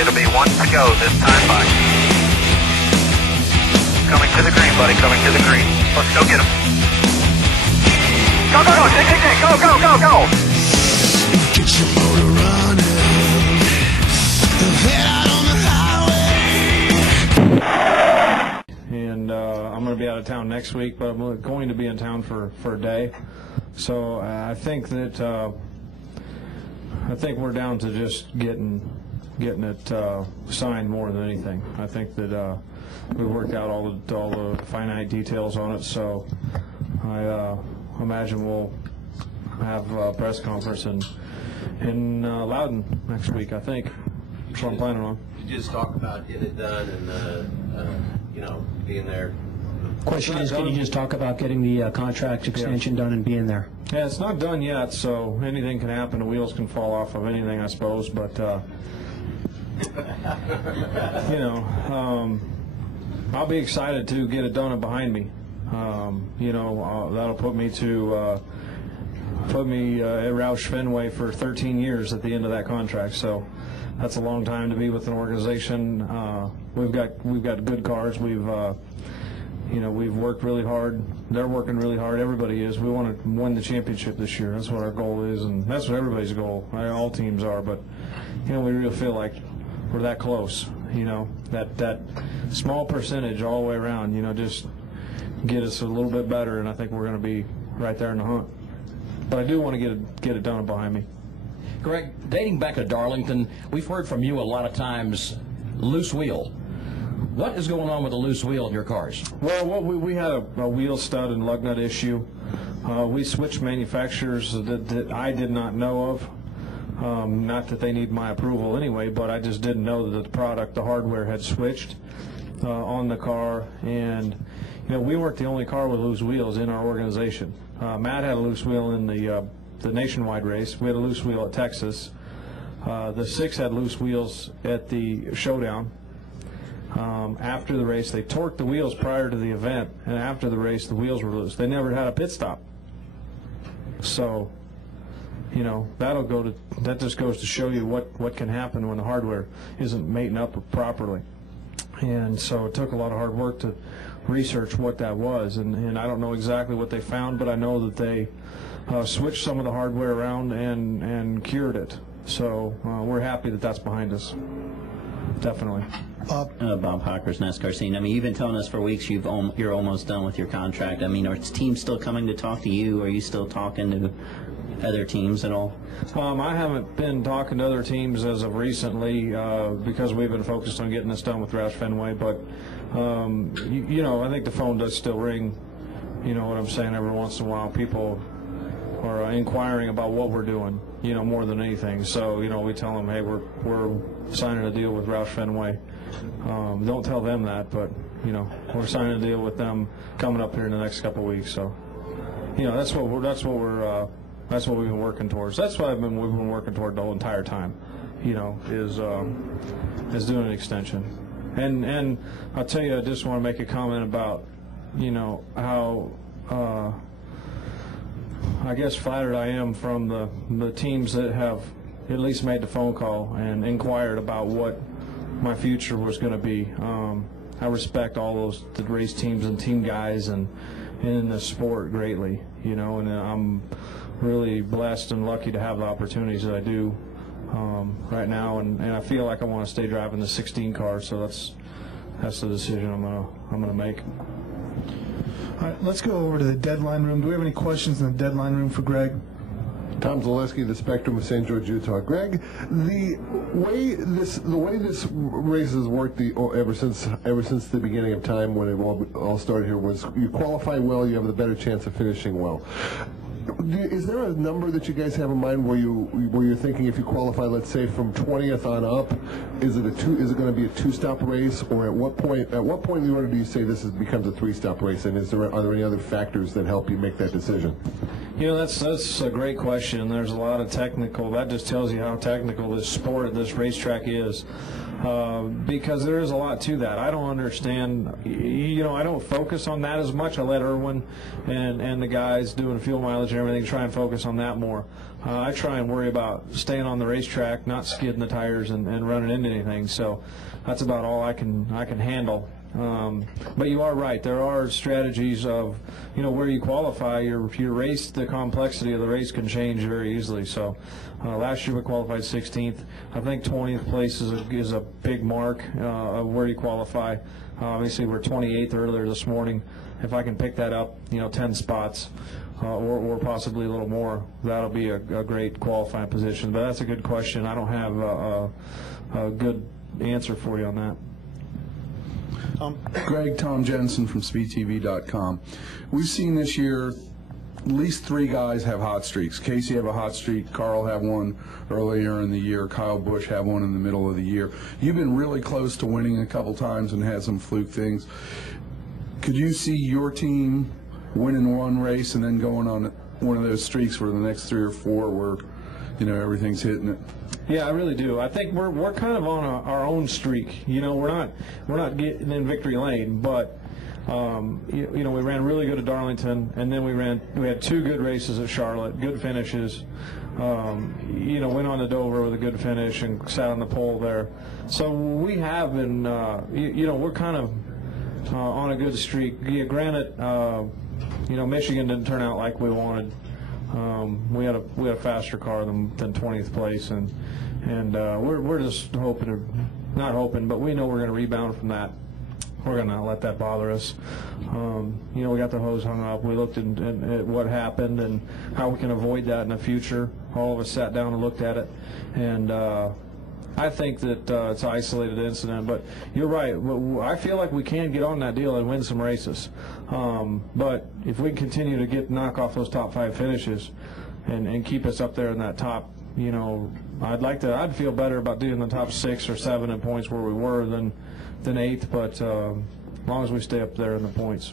It'll be one to go this time by. Coming to the green, buddy, coming to the green. Let's go get him. Go, go, go, dig, dig, dig, go, go, go, go. Get your motor running. Head out on the highway. And I'm going to be out of town next week, but I'm going to be in town for a day. So I think that we're down to just getting it signed more than anything. I think that we worked out all the finite details on it. So I imagine we'll have a press conference in Loudon next week. I think that's what I'm planning on. You just talk about getting it done and being there. Question is, can you just talk about getting the contract extension done and being there? Yeah, it's not done yet, so anything can happen. The wheels can fall off of anything, I suppose. But I'll be excited to get it done and behind me. That'll put me at Roush Fenway for 13 years at the end of that contract. So that's a long time to be with an organization. We've got good cars. We've worked really hard. They're working really hard. Everybody is. We want to win the championship this year. That's what our goal is, and that's what everybody's goal. All teams are, but we really feel like we're that close. That small percentage all the way around. Just get us a little bit better, and I think we're going to be right there in the hunt. But I do want to get it done behind me. Greg, dating back to Darlington, we've heard from you a lot of times, loose wheel. What is going on with the loose wheel in your cars? Well, we had a wheel stud and lug nut issue. We switched manufacturers that I did not know of. Not that they need my approval anyway, but I just didn't know that the hardware had switched on the car. And we weren't the only car with loose wheels in our organization. Matt had a loose wheel in the nationwide race. We had a loose wheel at Texas. The 6 had loose wheels at the showdown. After the race, they torqued the wheels prior to the event, and after the race, the wheels were loose. They never had a pit stop. So, that just goes to show you what can happen when the hardware isn't mating up properly. And so it took a lot of hard work to research what that was, and I don't know exactly what they found, but I know that they switched some of the hardware around and cured it. So we're happy that that's behind us. Definitely. Bob Hawker's NASCAR scene. You've been telling us for weeks you're almost done with your contract. Are teams still coming to talk to you? Are you still talking to other tems at all? I haven't been talking to other teams as of recently because we've been focused on getting this done with Roush Fenway. But I think the phone does still ring. You know what I'm saying? Every once in a while, people are inquiring about what we're doing. More than anything. So we tell them, hey, we're signing a deal with Roush Fenway. Don't tell them that, but we're signing a deal with them coming up here in the next couple of weeks. So that's what we've been working towards. That's what we've been working toward the whole entire time. Is doing an extension. And I'll tell you, I just want to make a comment about how I guess flattered I am from the teams that have at least made the phone call and inquired about what my future was going to be. I respect all the race teams and team guys and in the sport greatly, and I'm really blessed and lucky to have the opportunities that I do right now, and I feel like I want to stay driving the 16 car, so that's the decision I'm gonna make. All right, let's go over to the deadline room. Do we have any questions in the deadline room for Greg? Tom Zaleski, the Spectrum of St. George, Utah. Greg, the way this race has worked ever since the beginning of time when it all started here was you qualify well, you have the better chance of finishing well. Is there a number that you guys have in mind where you're thinking if you qualify, let's say from 20th on up, is it going to be a 2-stop race, or at what point in the order do you say this becomes a 3-stop race, and are there any other factors that help you make that decision? You know, that's a great question. There's a lot of technical. That just tells you how technical this sport, this racetrack is, because there is a lot to that. I don't understand. You know, I don't focus on that as much. I let Irwin and the guys doing fuel mileage and everything try and focus on that more. I try and worry about staying on the racetrack, not skidding the tires and running into anything. So that's about all I can handle. But you are right. There are strategies of, you know, where you qualify. Your race, the complexity of the race can change very easily. So last year we qualified 16th. I think 20th place is a big mark of where you qualify. Obviously we're 28th earlier this morning. If I can pick that up, you know, 10 spots or possibly a little more, that'll be a great qualifying position. But that's a good question. I don't have a good answer for you on that. Greg, Tom Jensen from SpeedTV.com. We've seen this year at least 3 guys have hot streaks. Casey have a hot streak, Carl have one earlier in the year, Kyle Busch have one in the middle of the year. You've been really close to winning a couple times and had some fluke things. Could you see your team winning one race and then going on one of those streaks for the next 3 or 4 where, you know, everything's hitting it? Yeah, I really do. I think we're kind of on our own streak. You know, we're not getting in victory lane, but you know, we ran really good at Darlington, and then we had 2 good races at Charlotte, good finishes. You know, went on to Dover with a good finish and sat on the pole there. So we have been, you know, we're kind of on a good streak. Yeah, granted, you know, Michigan didn't turn out like we wanted. We had a faster car than 20th place, and we're just not hoping, but we know we're going to rebound from that. We're going to not let that bother us. You know, we got the hose hung up. We looked at what happened and how we can avoid that in the future. All of us sat down and looked at it, and I think that it's an isolated incident, but you're right. I feel like we can get on that deal and win some races. But if we continue to knock off those top 5 finishes and keep us up there in that top, you know, I'd feel better about doing the top 6 or 7 in points where we were than 8th, but as long as we stay up there in the points.